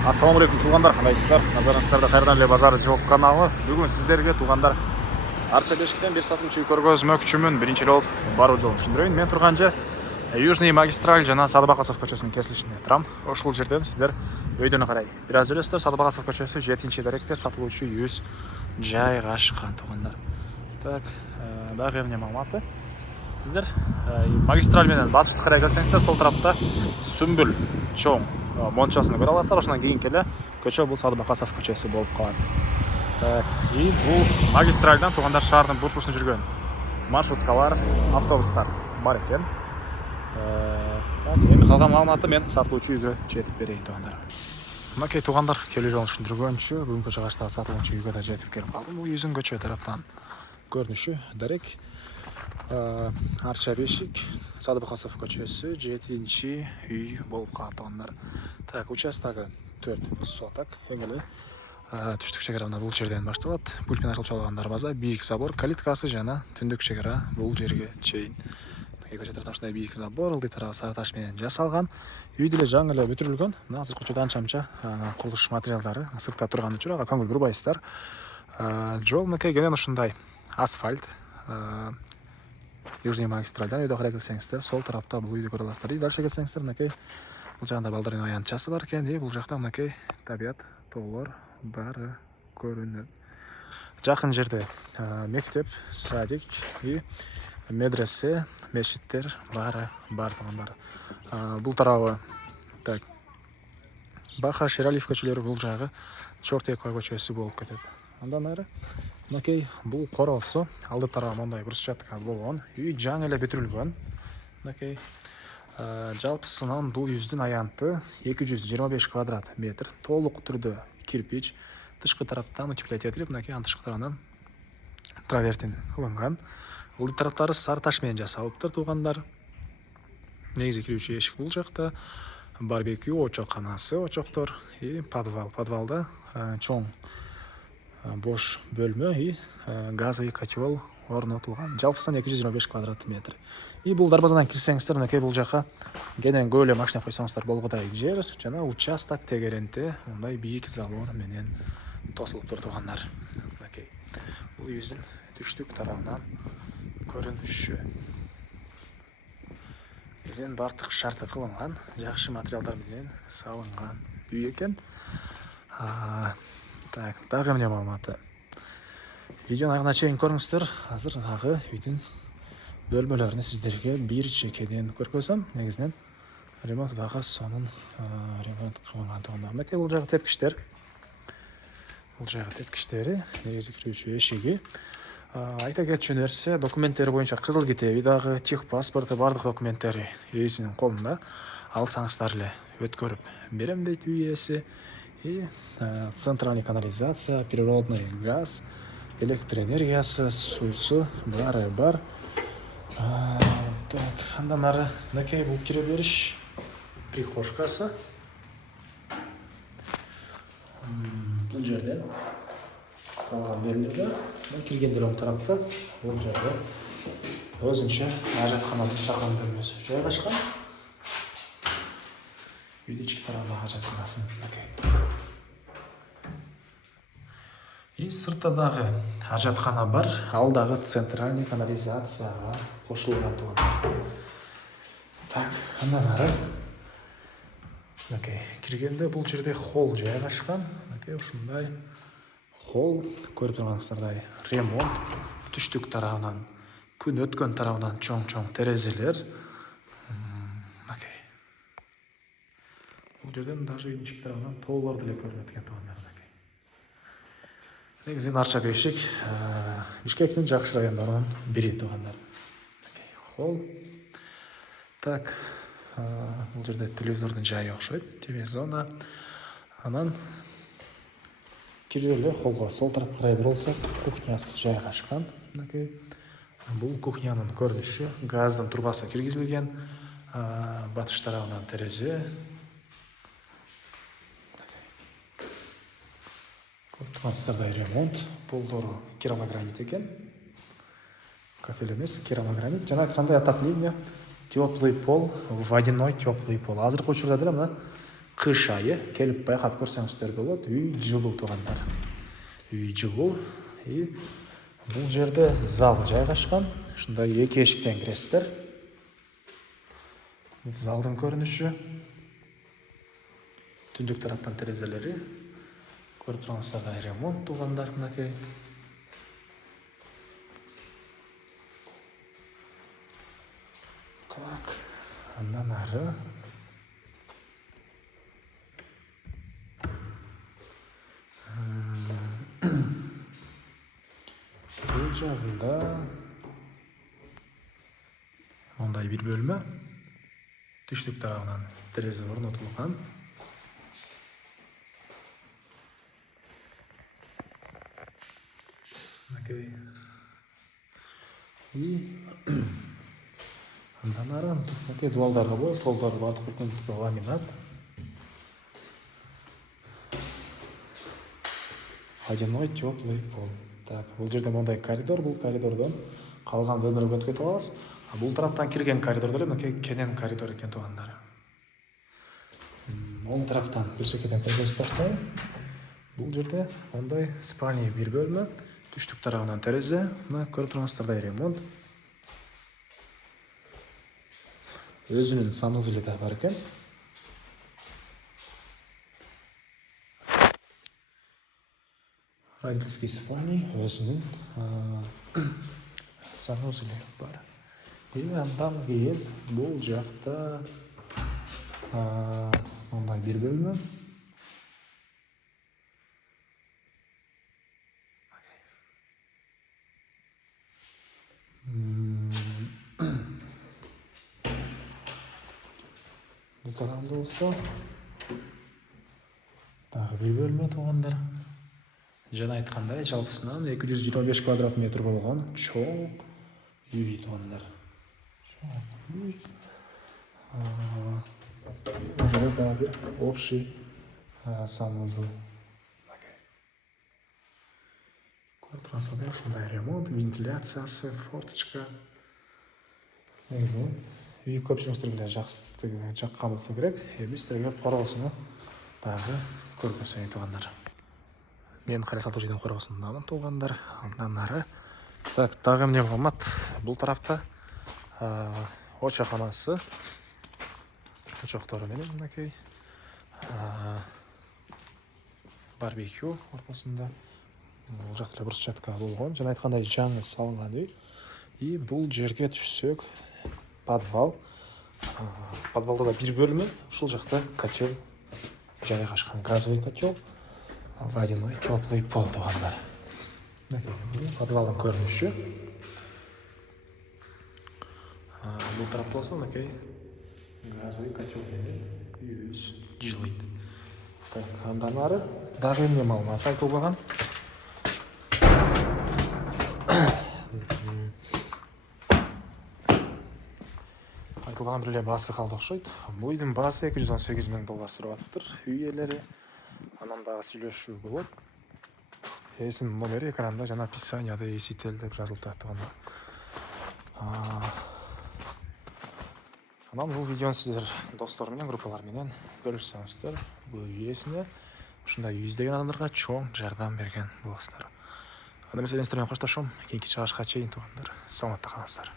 Ассалаумағалейкум туғандар, қандайсыздар? Назарыңыздарда қайырдан эле базар жоқ каналы. Бүгін сіздерге туғандар Арча Бешиктен бир сатылуучу көргөзмөкчүмүн. Биринчи болуп баруу жолун түшүндүрөйүн. Мен турган жер Южный магистраль жана Садыбакасов көчөсүнүн кесилишинде турам. Ошол жерден сиздер өйдөнү карай бир аз жүрөсүздөр. Садыбакасов көчөсү 7-даректе сатылуучу үй жайгашкан туғандар. Так, дагы эмне маалыматы? Сиздер магистраль менен батышты карай келсеңиздер, сол тарапта Сүмбүл чоң мончасын көре аласыздар. Ошондон кийин келе көчө бул Садыбакасов көчөсү болуп калат. Так, и бул магистральдан туғандар шаардын бурчусунда жүргөн маршруткалар, автобустар бар экен. Эми калган маалыматты мен сатылуучу үйгө жетип берейин туғандар. Мынакей туғандар келүү жолун түшүндүргөнчү, бүгүнкү чыгыштагы сатылуучу үйгө да жетип келип калдым. Бул Юзун көчө тараптан көрүнүшү дарек. Арча Бешик, Садыбакасов көчөсү 7-үй болуп калат туғандар. Так, участогы 4 соток, эң эле түштүк чегара бул жерден башталат. Пультмен ачылып чалган дарбаза, бийик забор, калиткасы жана түндүк чегара бул жерге чейин. Көчө тарапташында бийик забор, ылдый тарабы сары таш менен жасалган. Үй деле жаңы эле бүтүрүлгөн. Азыр көчөдө анча-мынча курулуш материалдары сыртта турган үчүн ага көңүл бурбайсыздар. Жол мынакей кенен ушундай асфальт. Южный магистральдан өйдө карай келсеңиздер, сол тарапта бул үйдү көрө аласыздар. И дальше келсеңиздер, мынакей бул жагында балдардын аянтчасы бар экен. И бул жакта мынакей табият тоолор баары көрүнөт. Жакын жерде мектеп, садик и медресе, мешиттер баары бар тугандар. Бул тарабы так Баха, Шералиев көчөлөрү, бул жагы Чортекова көчөсү болуп кетет. Андан ары мынакей бул коросу, алды тарабы мындай брусчатка болгон. Үй жаңы эле бүтүрүлгөн. Мынакей жалпысынан бул үйдүн аянты 225 квадрат метр, толук түрдө кирпич, тышкы тараптан утеплять этилип, мынакей тышкы тарабынан травертин кылынган. Бул тараптары сары таш менен жасалыптыр туғандар. Негизи кирүүчү эшик бул жакта, барбекю, очокканасы, очоктор и подвал. Подвалда чоң бош бөлмө и газовый котел орнотулган. Жалпысынан 225 квадрат метр. И бул дарбазадан кирсеңиздер, мынакей бул жака кенен көп эле машина койсоңуздар болгодай жер жана участок тегеренте мындай бийик забор менен тосулуптур тугандар. Мынакей бул үйдүн түштүк тарабынан көрүнүшү. Эзен бартык шарты кылынган, жакшы материалдар менен салынган үй экен. Так, дагы эмне маалыматы? Видеонун аягына чейин көрүңүздөр. Азыр дагы үйдүн бөлмөлөрүнү сиздерге бир чекеден көргөзөм. Негизинен ремонт дагы сонун ремонт кылынган тугандар. Мынакей бул жагы тепкиштер. Бул жагы тепкиштери, негизи кирүүчү эшиги. Айта кетчү нерсе, документтери боюнча кызыл китеби дагы, техпаспорту, бардык документтери ээсинин колунда. Алсаңыздар эле өткөрүп берем дейт үй ээси. И центральный канализация, природный газ, электроэнергиясы, суусу баары бар. Так, андан ары мынакей бул кире бериш прихожкасы. Бул жерден калган бөлмөдө киргендер оң тарапта, бул жерде өзүнчө ажаткананын чакан бөлмөсү жайгашкан. Үйдүн ички тарабы ажатканасын и сыртта дагы ажаткана бар, ал дагы центральный канализацияга кошулган туган. Так, андан ары мынакей киргенде бул жерде холл жайгашкан. Мынакей ушундай холл көрүп турганыңыздардай ремонт, түштүк тарабынан, күн өткөн тарабынан чоң-чоң терезелер. Мынакей бул жерден даже үйдүн ички тарабынан тоолор деле көрүнөт экен тугандар. Негизи Арча Бешик Бишкектин жакшы райондорунун бири тугандар. Холл. Так, бул жерде телевизордун жайы окшойт, ТВ зона. Анан кире эле холлго сол тарапка карай бурулсак, кухнясы жайгашкан. Мынакей бул кухнянын көрүнүшү, газдын трубасы киргизилген, батыш тарабынан терезе. Тургандардай ремонт, полдору керамогранит экен. Кафель эмес, керамогранит. Жана айткандай отопление, теплый пол, водяной теплый пол. Азыркы учурда деле мына кыш айы келип байкап көрсөңүздөр болот. Үй жылуу туугандар. Үй жылуу. Бул жерде зал жайгашкан. Ушундай эки эшиктен киресиздер. Залдын көрүнүшү. Түндүк тараптан терезелери. Көрүп тургансыздар, ремонт туугандар мынакей. Так, андан ары бул жагында мондай бир бөлмө. Түштүк тарабынан терезе орнотулган. Мынакей. Андан ары мынакей дуалдарга бой, полдор бардык бүркүнүктө ламинат. Водяной теплый пол. Так, бул жерде мондай коридор, бул коридордон калган өмүргө өтүп кетип алабыз. Бул тараптан кирген коридор деле мынакей кенен коридор экен туугандар. Оң тараптан бир шекеден көзөбүз баштайын. Бул жерде мондай спальня бир бөлмө, түштүк тарабынан терезе, мына көрүп тургансыздардай ремонт. Өзүнүн санузелі да бар экен. Родительский спальня, өзүнүн санузелі бар. Андан кийин бул жакта мондай бир бөлмө. Бул тарабында болсо дагы бир бөлмө туугандар. Жана айткандай, жалпысынан 225 квадрат метр болгон чоң үй туугандар. Уже дагы бир общий санузел. Көрүп тургансыздар, ушундай ремонт, вентиляциясы, форточка. Негизи үй көпчүлүгүңүздөр эле жаккан болсо керек. Эми силерге коргосуну дагы көргөзөйүн туугандар. Мен карасалдуу жайдан коргосундамын туугандар. Андан ары так, дагы эмне калмат? Бул тарапта очокханасы. Очоктору менен мынакей барбекю ортосунда. Бул жакта брусчатка болгон. Жана айткандай, жаңы салынган үй. И бул жерге түшсөк, подвал. Подвалда да бир бөлмө. Ушул жакта котел жайгашкан, газовый котел. Водяной теплый пол туугандар. Подвалдын көрүнүшү. Бул тарапта болсо мынакей газовый котел менен үйүбүз жылыйт. Так, андан ары дагы эмне маалымат айтылбаган? Айтылган бир эле баасы калды окшойт. Бул үйдүн баасы $218,000 сурап атыптыр. Үй ээлери. Анан дагы сүйлөшүү болот. Эсинин номери экранда жана описанияда эсител деп жазылып турат туугандар. Анан бул видеону сиздер достор менен, группалар менен бөлүшсөңүздөр, бул үй ээсине ушундай үй издеген адамдарга чоң жардам берген болосуздар. Анда мен сиздер менен коштошом. Кийинки чыгышка чейин туугандар. Саламатта калыңыздар.